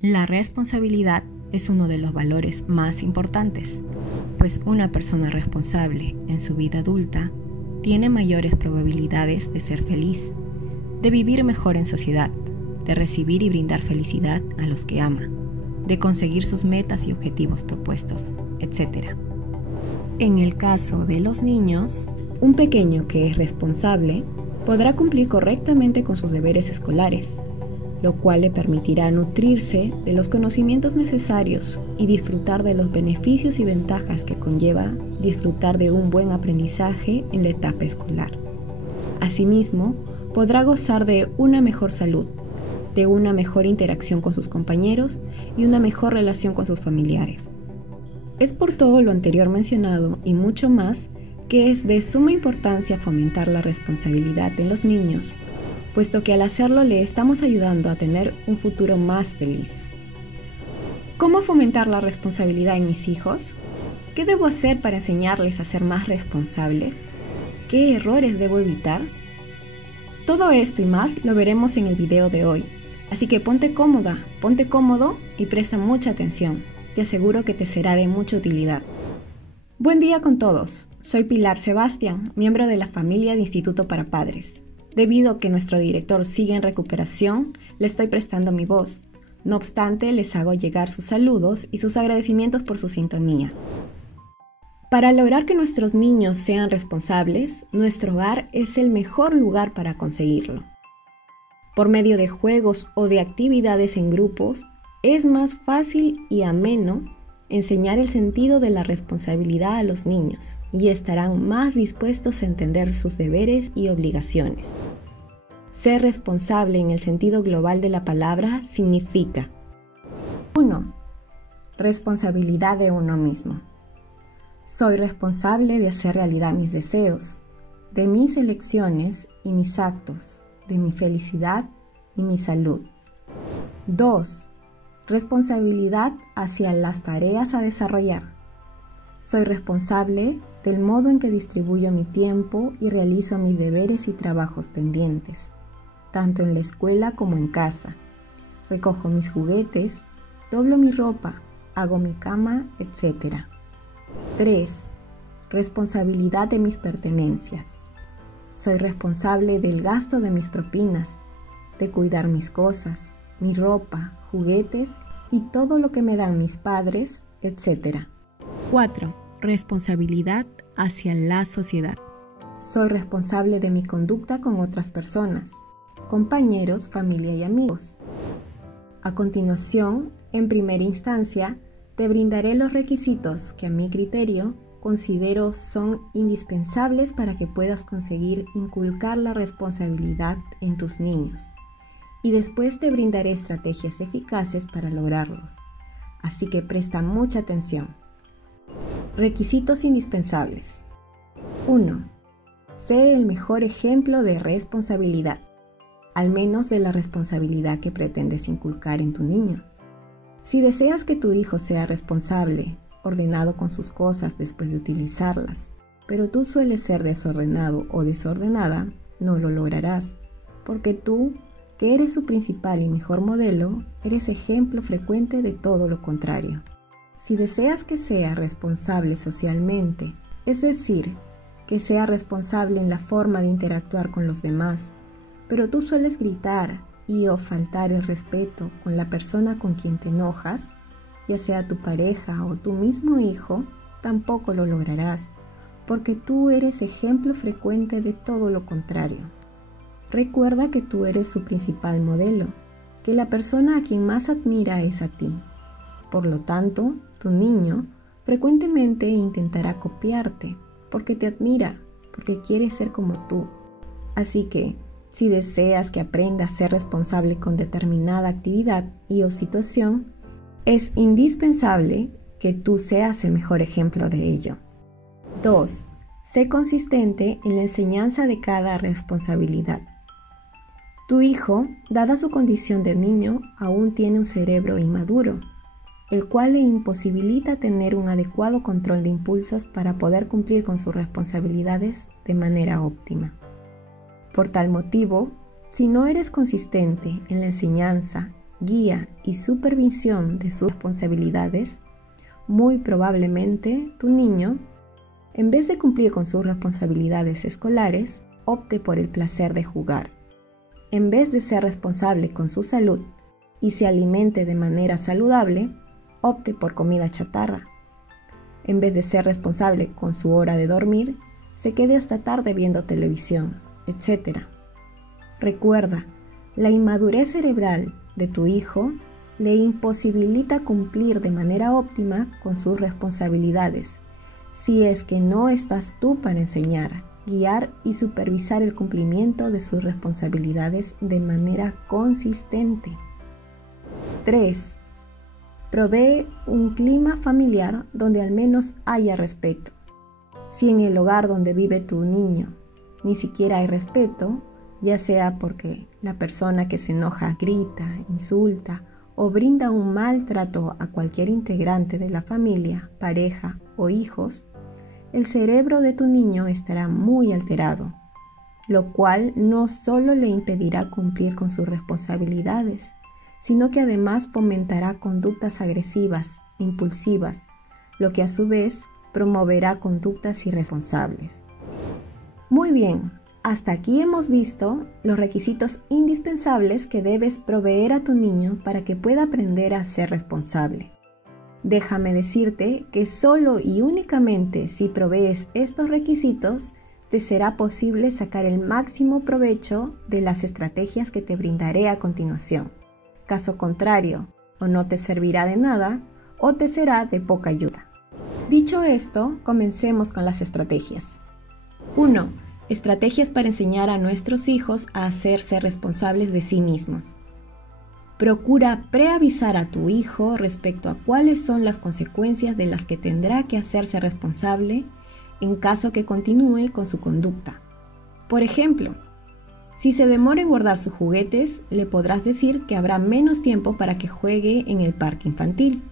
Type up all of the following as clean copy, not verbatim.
La responsabilidad es uno de los valores más importantes, pues una persona responsable en su vida adulta tiene mayores probabilidades de ser feliz, de vivir mejor en sociedad, de recibir y brindar felicidad a los que ama, de conseguir sus metas y objetivos propuestos, etc. En el caso de los niños, un pequeño que es responsable podrá cumplir correctamente con sus deberes escolares, lo cual le permitirá nutrirse de los conocimientos necesarios y disfrutar de los beneficios y ventajas que conlleva disfrutar de un buen aprendizaje en la etapa escolar. Asimismo, podrá gozar de una mejor salud, de una mejor interacción con sus compañeros y una mejor relación con sus familiares. Es por todo lo anterior mencionado y mucho más que es de suma importancia fomentar la responsabilidad en los niños, puesto que al hacerlo le estamos ayudando a tener un futuro más feliz. ¿Cómo fomentar la responsabilidad en mis hijos? ¿Qué debo hacer para enseñarles a ser más responsables? ¿Qué errores debo evitar? Todo esto y más lo veremos en el video de hoy, así que ponte cómoda, ponte cómodo y presta mucha atención. Te aseguro que te será de mucha utilidad. Buen día con todos. Soy Pilar Sebastián, miembro de la familia de Instituto para Padres. Debido a que nuestro director sigue en recuperación, le estoy prestando mi voz. No obstante, les hago llegar sus saludos y sus agradecimientos por su sintonía. Para lograr que nuestros niños sean responsables, nuestro hogar es el mejor lugar para conseguirlo. Por medio de juegos o de actividades en grupos, es más fácil y ameno enseñar el sentido de la responsabilidad a los niños y estarán más dispuestos a entender sus deberes y obligaciones. Ser responsable en el sentido global de la palabra significa 1. Responsabilidad de uno mismo. Soy responsable de hacer realidad mis deseos, de mis elecciones y mis actos, de mi felicidad y mi salud. 2. Responsabilidad hacia las tareas a desarrollar. Soy responsable del modo en que distribuyo mi tiempo y realizo mis deberes y trabajos pendientes, tanto en la escuela como en casa. Recojo mis juguetes, doblo mi ropa, hago mi cama, etc. 3. Responsabilidad de mis pertenencias. Soy responsable del gasto de mis propinas, de cuidar mis cosas, mi ropa, juguetes y todo lo que me dan mis padres, etc. 4. Responsabilidad hacia la sociedad. Soy responsable de mi conducta con otras personas, compañeros, familia y amigos. A continuación, en primera instancia, te brindaré los requisitos que a mi criterio considero son indispensables para que puedas conseguir inculcar la responsabilidad en tus niños. Y después te brindaré estrategias eficaces para lograrlos. Así que presta mucha atención. Requisitos indispensables. 1. Sé el mejor ejemplo de responsabilidad, al menos de la responsabilidad que pretendes inculcar en tu niño. Si deseas que tu hijo sea responsable, ordenado con sus cosas después de utilizarlas, pero tú sueles ser desordenado o desordenada, no lo lograrás, porque tú, que eres su principal y mejor modelo, eres ejemplo frecuente de todo lo contrario. Si deseas que sea responsable socialmente, es decir, que sea responsable en la forma de interactuar con los demás, pero tú sueles gritar y o faltar el respeto con la persona con quien te enojas, ya sea tu pareja o tu mismo hijo, tampoco lo lograrás, porque tú eres ejemplo frecuente de todo lo contrario. Recuerda que tú eres su principal modelo, que la persona a quien más admira es a ti. Por lo tanto, tu niño frecuentemente intentará copiarte, porque te admira, porque quiere ser como tú. Así que, si deseas que aprenda a ser responsable con determinada actividad y o situación, es indispensable que tú seas el mejor ejemplo de ello. 2. Sé consistente en la enseñanza de cada responsabilidad. Tu hijo, dada su condición de niño, aún tiene un cerebro inmaduro, el cual le imposibilita tener un adecuado control de impulsos para poder cumplir con sus responsabilidades de manera óptima. Por tal motivo, si no eres consistente en la enseñanza guía y supervisión de sus responsabilidades, muy probablemente tu niño, en vez de cumplir con sus responsabilidades escolares, opte por el placer de jugar. En vez de ser responsable con su salud y se alimente de manera saludable, opte por comida chatarra. En vez de ser responsable con su hora de dormir, se quede hasta tarde viendo televisión, etc. Recuerda, la inmadurez cerebral de tu hijo le imposibilita cumplir de manera óptima con sus responsabilidades, si es que no estás tú para enseñar, guiar y supervisar el cumplimiento de sus responsabilidades de manera consistente. 3. Provee un clima familiar donde al menos haya respeto. Si en el hogar donde vive tu niño ni siquiera hay respeto, ya sea porque la persona que se enoja grita, insulta o brinda un mal trato a cualquier integrante de la familia, pareja o hijos, el cerebro de tu niño estará muy alterado, lo cual no solo le impedirá cumplir con sus responsabilidades, sino que además fomentará conductas agresivas, impulsivas, lo que a su vez promoverá conductas irresponsables. Muy bien, hasta aquí hemos visto los requisitos indispensables que debes proveer a tu niño para que pueda aprender a ser responsable. Déjame decirte que solo y únicamente si provees estos requisitos, te será posible sacar el máximo provecho de las estrategias que te brindaré a continuación. Caso contrario, o no te servirá de nada, o te será de poca ayuda. Dicho esto, comencemos con las estrategias. 1. Estrategias para enseñar a nuestros hijos a hacerse responsables de sí mismos. Procura preavisar a tu hijo respecto a cuáles son las consecuencias de las que tendrá que hacerse responsable en caso que continúe con su conducta. Por ejemplo, si se demora en guardar sus juguetes, le podrás decir que habrá menos tiempo para que juegue en el parque infantil.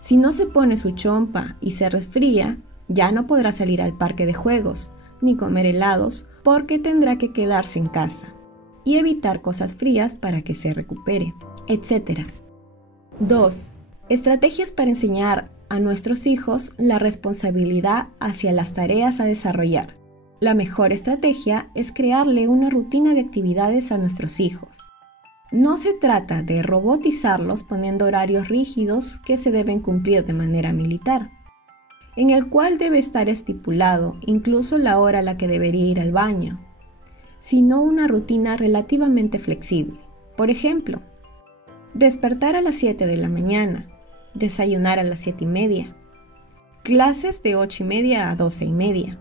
Si no se pone su chompa y se resfría, ya no podrá salir al parque de juegos, ni comer helados porque tendrá que quedarse en casa y evitar cosas frías para que se recupere, etc. 2. Estrategias para enseñar a nuestros hijos la responsabilidad hacia las tareas a desarrollar. La mejor estrategia es crearle una rutina de actividades a nuestros hijos. No se trata de robotizarlos poniendo horarios rígidos que se deben cumplir de manera militar, en el cual debe estar estipulado incluso la hora a la que debería ir al baño, sino una rutina relativamente flexible. Por ejemplo, despertar a las 7 de la mañana, desayunar a las 7:30, clases de 8:30 a 12:30,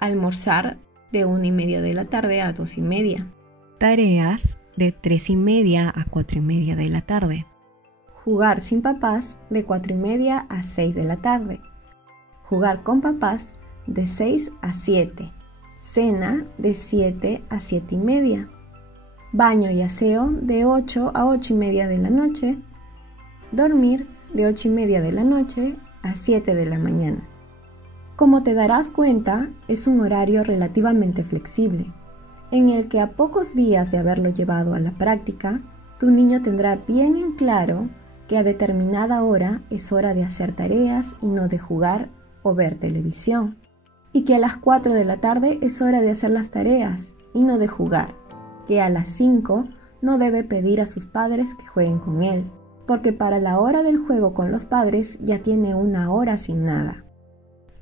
almorzar de 1:30 de la tarde a 2:30, tareas de 3:30 a 4:30 de la tarde, jugar sin papás de 4:30 a 6 de la tarde, jugar con papás de 6 a 7, cena de 7 a 7:30, baño y aseo de 8 a 8:30 de la noche, dormir de 8:30 de la noche a 7 de la mañana. Como te darás cuenta, es un horario relativamente flexible, en el que a pocos días de haberlo llevado a la práctica, tu niño tendrá bien en claro que a determinada hora es hora de hacer tareas y no de jugar o ver televisión, y que a las 4 de la tarde es hora de hacer las tareas y no de jugar, que a las 5 no debe pedir a sus padres que jueguen con él, porque para la hora del juego con los padres ya tiene una hora asignada.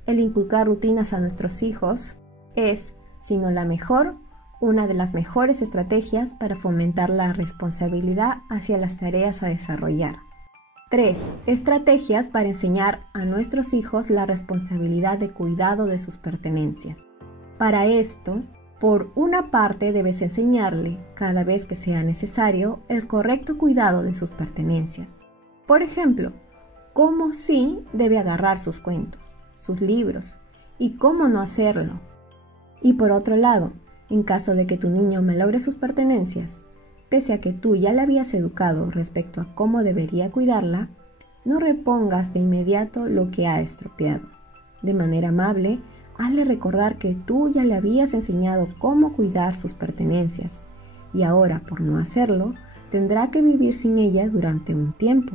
El inculcar rutinas a nuestros hijos es, si no la mejor, una de las mejores estrategias para fomentar la responsabilidad hacia las tareas a desarrollar. 3. Estrategias para enseñar a nuestros hijos la responsabilidad de cuidado de sus pertenencias. Para esto, por una parte debes enseñarle, cada vez que sea necesario, el correcto cuidado de sus pertenencias. Por ejemplo, cómo sí debe agarrar sus cuentos, sus libros, y cómo no hacerlo. Y por otro lado, en caso de que tu niño malogre sus pertenencias, pese a que tú ya le habías educado respecto a cómo debería cuidarla, no repongas de inmediato lo que ha estropeado. De manera amable, hazle recordar que tú ya le habías enseñado cómo cuidar sus pertenencias, y ahora, por no hacerlo, tendrá que vivir sin ella durante un tiempo,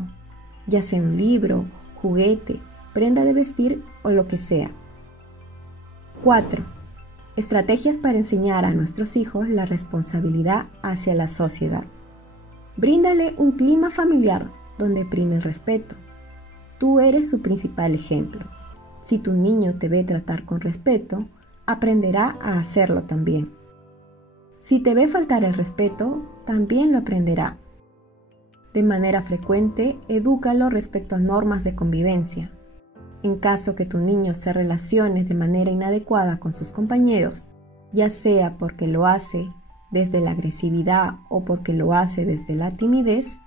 ya sea un libro, juguete, prenda de vestir o lo que sea. 4. Estrategias para enseñar a nuestros hijos la responsabilidad hacia la sociedad. Bríndale un clima familiar donde prime el respeto. Tú eres su principal ejemplo. Si tu niño te ve tratar con respeto, aprenderá a hacerlo también. Si te ve faltar el respeto, también lo aprenderá. De manera frecuente, edúcalo respecto a normas de convivencia. En caso que tu niño se relacione de manera inadecuada con sus compañeros, ya sea porque lo hace desde la agresividad o porque lo hace desde la timidez,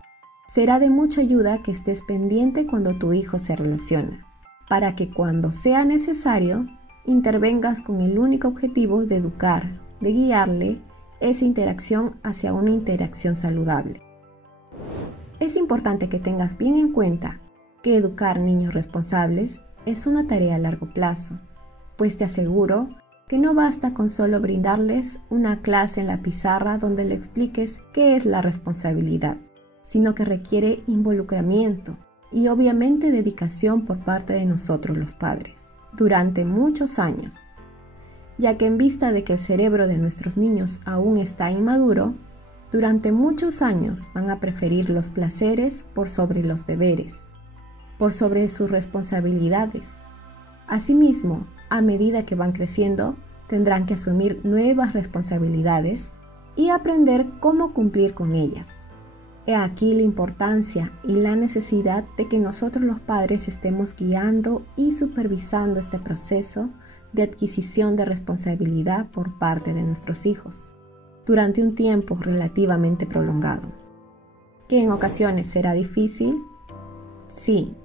será de mucha ayuda que estés pendiente cuando tu hijo se relaciona, para que cuando sea necesario, intervengas con el único objetivo de educar, de guiarle esa interacción hacia una interacción saludable. Es importante que tengas bien en cuenta que educar niños responsables es una tarea a largo plazo, pues te aseguro que no basta con solo brindarles una clase en la pizarra donde le expliques qué es la responsabilidad, sino que requiere involucramiento y obviamente dedicación por parte de nosotros los padres, durante muchos años, ya que en vista de que el cerebro de nuestros niños aún está inmaduro, durante muchos años van a preferir los placeres por sobre los deberes, por sobre sus responsabilidades. Asimismo, a medida que van creciendo, tendrán que asumir nuevas responsabilidades y aprender cómo cumplir con ellas. He aquí la importancia y la necesidad de que nosotros los padres estemos guiando y supervisando este proceso de adquisición de responsabilidad por parte de nuestros hijos, durante un tiempo relativamente prolongado. ¿Que en ocasiones será difícil? Sí,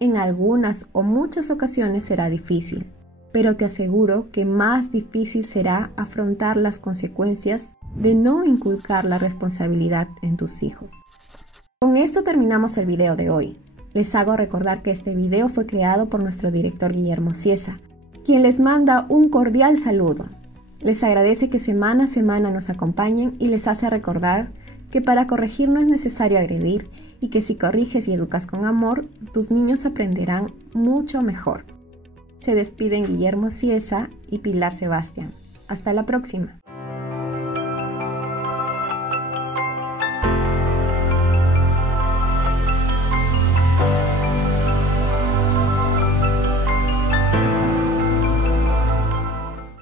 en algunas o muchas ocasiones será difícil, pero te aseguro que más difícil será afrontar las consecuencias de no inculcar la responsabilidad en tus hijos. Con esto terminamos el video de hoy. Les hago recordar que este video fue creado por nuestro director Guillermo Ciesa, quien les manda un cordial saludo. Les agradece que semana a semana nos acompañen y les hace recordar que para corregir no es necesario agredir y que si corriges y educas con amor, tus niños aprenderán mucho mejor. Se despiden Guillermo Ciesa y Pilar Sebastián. Hasta la próxima.